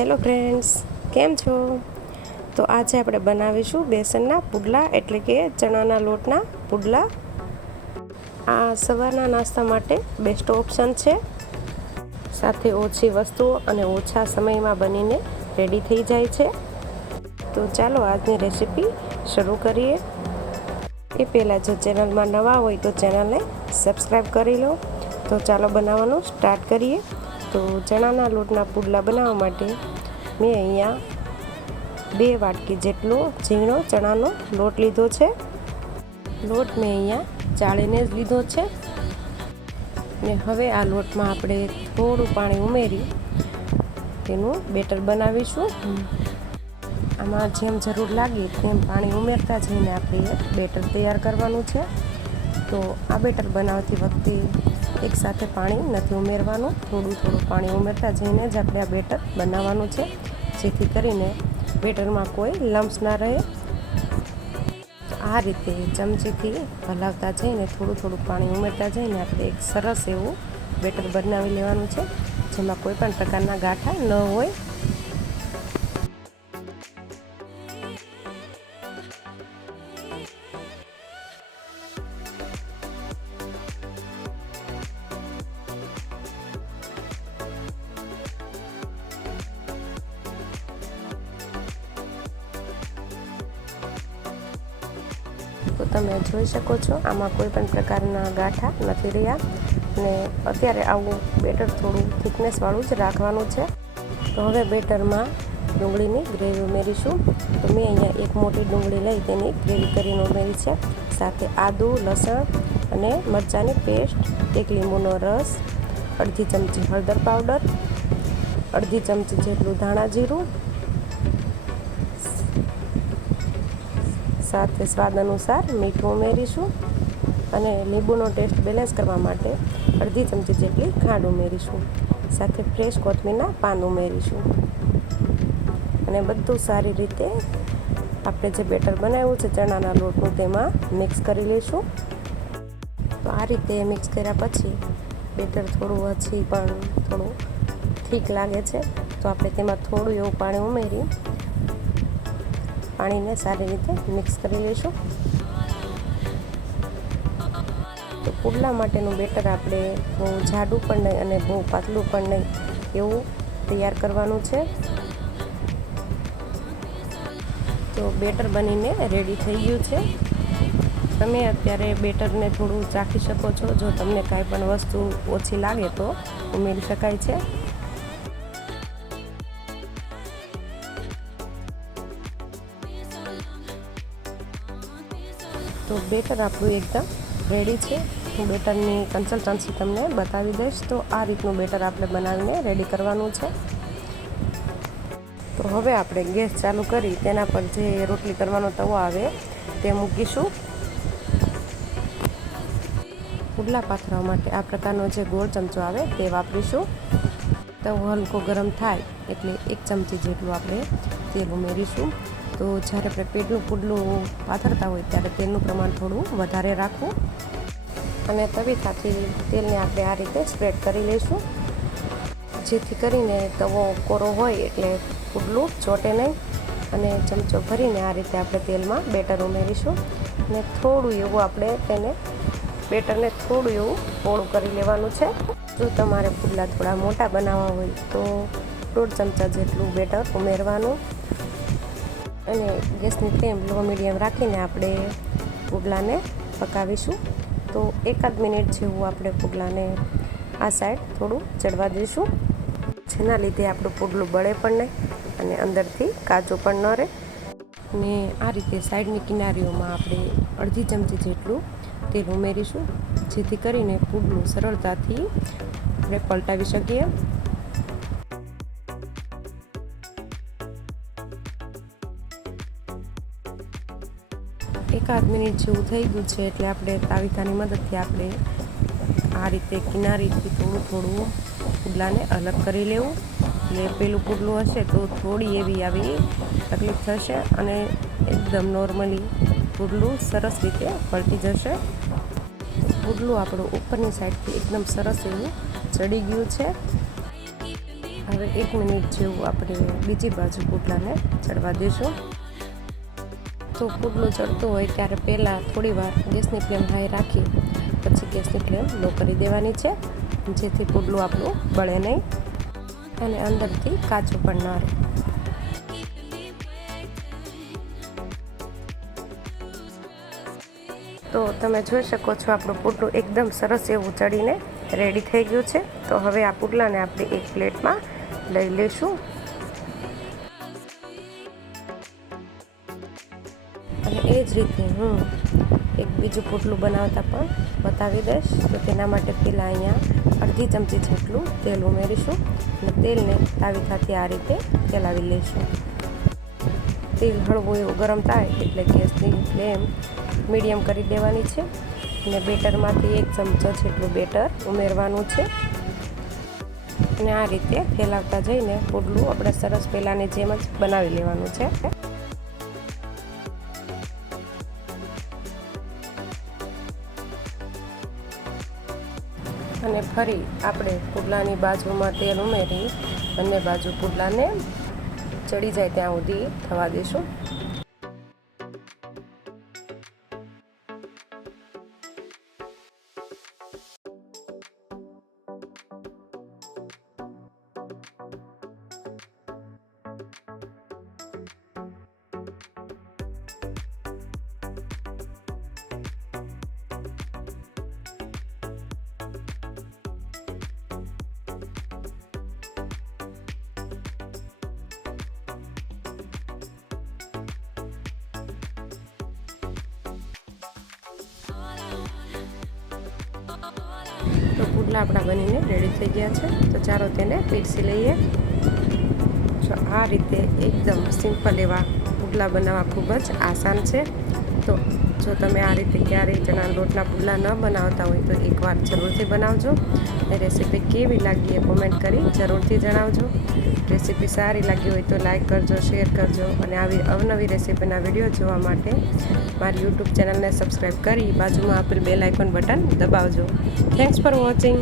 Hello friends, કેમ છો? તો આજે આપણે બનાવીશું બેસનના પુડલા એટલે કે ચણાના લોટના પુડલા. આ સવારના નાસ્તા માટે બેસ્ટ ઓપ્શન છે. સાથે ઓછી વસ્તુઓ અને ઓછા સમયમાં બનીને રેડી થઈ જાય છે. તો ચાલો આજની રેસીપી શરૂ કરીએ. એ પહેલાં જો ચેનલમાં નવા હોય તો ચેનલને સબસ્ક્રાઈબ કરી લો. તો ચાલો બનાવવાનું સ્ટાર્ટ કરીએ. તો ચણાના લોટના પુડલા બનાવવા માટે મેં અહીંયા 2 વાટકી જેટલો ઝીણો ચણાનો લોટ લીધો છે. લોટ મેં અહીંયા ચાળીને જ લીધો છે. ને હવે આ લોટમાં આપણે થોડું પાણી ઉમેરી તેનું બેટર બનાવીશું. આમાં જેમ જરૂર લાગે તેમ પાણી ઉમેરતા જઈને આપણે બેટર તૈયાર કરવાનું છે. તો આ બેટર બનાવતી વખતે એકસાથે પાણી નથી ઉમેરવાનું, થોડું પાણી ઉમેરતા જઈને જ આપણે આ બેટર બનાવવાનું છે, જેથી કરીને બેટરમાં કોઈ લમ્સ ના રહે. આ રીતે ચમચીથી હલાવતા જઈને થોડું પાણી ઉમેરતા જઈને આપણે એક સરસ એવું બેટર બનાવી લેવાનું છે, જેમાં કોઈ પણ પ્રકારના ગાંઠા ન હોય. તો તમે જોઈ શકો છો આમાં કોઈ પણ પ્રકારના ગાંઠા નથી રહ્યા. અને અત્યારે આવું બેટર થોડું થિકનેસવાળું જ રાખવાનું છે. તો હવે બેટરમાં ડુંગળીની ગ્રેવી ઉમેરીશું. તો મેં અહીંયા એક મોટી ડુંગળી લઈ તેની ગ્રેવી કરીને ઉમેરી છે. સાથે આદું, લસણ અને મરચાંની પેસ્ટ, 1 લીંબુનો રસ, અડધી ચમચી હળદર પાવડર, અડધી ચમચી જેટલું ધાણા જીરું, સાથે સ્વાદ અનુસાર મીઠું ઉમેરીશું અને લીંબુનો ટેસ્ટ બેલેન્સ કરવા માટે અડધી ચમચી જેટલી ખાંડ ઉમેરીશું. સાથે ફ્રેશ કોથમીરના પાન ઉમેરીશું અને બધું સારી રીતે આપણે જે બેટર બનાવ્યું છે ચણાના લોટનું તેમાં મિક્સ કરી લઈશું. તો આ રીતે મિક્સ કર્યા પછી બેટર થોડું હજી પણ થોડું ઠીક લાગે છે, તો આપણે તેમાં થોડું એવું પાણી ઉમેરી પાણીને સારી રીતે મિક્સ કરી લઈશું. તો પુડલા માટેનું બેટર આપણે બહુ જાડું પણ નહીં અને બહુ પાતળું પણ નહીં એવું તૈયાર કરવાનું છે. તો બેટર બનીને રેડી થઈ ગયું છે. તમે અત્યારે બેટરને થોડું ચાખી શકો છો. જો તમને કાંઈ પણ વસ્તુ ઓછી લાગે તો ઉમેરી શકાય છે. તો બેટર આપણું એકદમ રેડી છે. હું બેટરની કન્સિસ્ટન્સી તમને બતાવી દઈશ. તો આ રીતનું બેટર આપણે બનાવીને રેડી કરવાનું છે. તો હવે આપણે ગેસ ચાલુ કરી તેના પર જે રોટલી કરવાનો તવો આવે તે મૂકીશું. પુડલા પાથરવા માટે આ પ્રકારનો જે ગોળ ચમચો આવે તે વાપરીશું. તવો હલકો ગરમ થાય એટલે 1 ચમચી જેટલું આપણે તેલ ઉમેરીશું. તો જ્યારે આપણે પેટનું પુડલું પાથરતા હોય ત્યારે તેલનું પ્રમાણ થોડું વધારે રાખવું અને તવીથાથી તેલને આપણે આ રીતે સ્પ્રેડ કરી લઈશું, જેથી કરીને તવો કોરો હોય એટલે પુડલું ચોટે નહીં. અને ચમચો ભરીને આ રીતે આપણે તેલમાં બેટર ઉમેરીશું અને થોડું એવું આપણે તેને બેટરને થોડું એવું પોળું કરી લેવાનું છે. જો તમારે પુડલા થોડા મોટા બનાવવા હોય તો 1.5 ચમચા જેટલું બેટર ઉમેરવાનું અને ગેસની ફ્લેમ લો મીડિયમ રાખીને આપણે પુડલાને પકાવીશું. તો 1 મિનિટ જેવું આપણે પુડલાને આ સાઈડ થોડું ચડવા દઈશું, જેના લીધે આપણું પુડલું બળે પણ નહીં અને અંદરથી કાચું પણ ન રહે. ને આ રીતે સાઈડની કિનારીઓમાં આપણે અડધી ચમચી જેટલું તેલ ઉમેરીશું, જેથી કરીને પુડલું સરળતાથી આપણે પલટાવી શકીએ. 1 મિનિટ જેવું થઈ ગયું છે એટલે આપણે તાવીથાની મદદથી આપણે આ રીતે કિનારીથી થોડું પુડલાને અલગ કરી લેવું. એટલે પેલું પુડલું હશે તો થોડી એવી આવી તકલીફ થશે અને એકદમ નોર્મલી પુડલું સરસ રીતે પલટી જશે. પુડલું આપણું ઉપરની સાઈડથી એકદમ સરસ એવું ચડી ગયું છે. હવે હવે 1 મિનિટ જેવું આપણે બીજી બાજુ પુડલાને ચડવા દઈશું. તો પુડલું ચડતું હોય ત્યારે પહેલાં થોડી વાર ગેસની ફ્લેમ હાઈ રાખી પછી ગેસની ફ્લેમ લો કરી દેવાની છે, જેથી પુડલું આપણું બળે નહીં અને અંદરથી કાચું પણ ન રહે. તો તમે જોઈ શકો છો આપણું પુડલું એકદમ સરસ એવું ચડીને રેડી થઈ ગયું છે. તો હવે આ પુડલાને આપણે એક પ્લેટમાં લઈ લઈશું અને એ જ રીતે હું એક બીજું પુડલું બનાવતા પણ બતાવી દઈશ. તો તેના માટે પહેલાં અહીંયા અડધી ચમચી જેટલું તેલ ઉમેરીશું અને તેલને તાવીથાથી આ રીતે ફેલાવી લઈશું. તેલ હળવું એવું ગરમ થાય એટલે ગેસની ફ્લેમ મીડિયમ કરી દેવાની છે અને બેટરમાંથી 1 ચમચો જેટલું બેટર ઉમેરવાનું છે અને આ રીતે ફેલાવતા જઈને પુડલું આપણે સરસ પહેલાંની જેમ જ બનાવી લેવાનું છે. અને ફરી આપણે પુડલાની બાજુમાં તેલ ઉમેરી બંને બાજુ પુડલાને ચડી જાય ત્યાં સુધી થવા દઈશું. તો પુડલા આપણા બનીને રેડી થઈ ગયા છે. તો ચાલો તેને પીરસી લઈએ. તો આ રીતે એકદમ સિમ્પલ એવા પુડલા બનાવવા ખૂબ જ આસાન છે. તો જો તમે આ રીતે ક્યારેય ચણાના લોટના પુડલા ન બનાવતા હોય તો એકવાર જરૂરથી બનાવજો. એ રેસીપી કેવી લાગી એ કોમેન્ટ કરી જરૂરથી જણાવજો. રેસીપી સારી લાગી હોય તો લાઈક કરજો, શેર કરજો અને આવી અવનવી રેસીપીના વિડીયો જોવા માટે મારી યુટ્યુબ ચેનલને સબસ્ક્રાઈબ કરી બાજુમાં આપેલ બેલ આઇકોન બટન દબાવજો. Thanks for watching.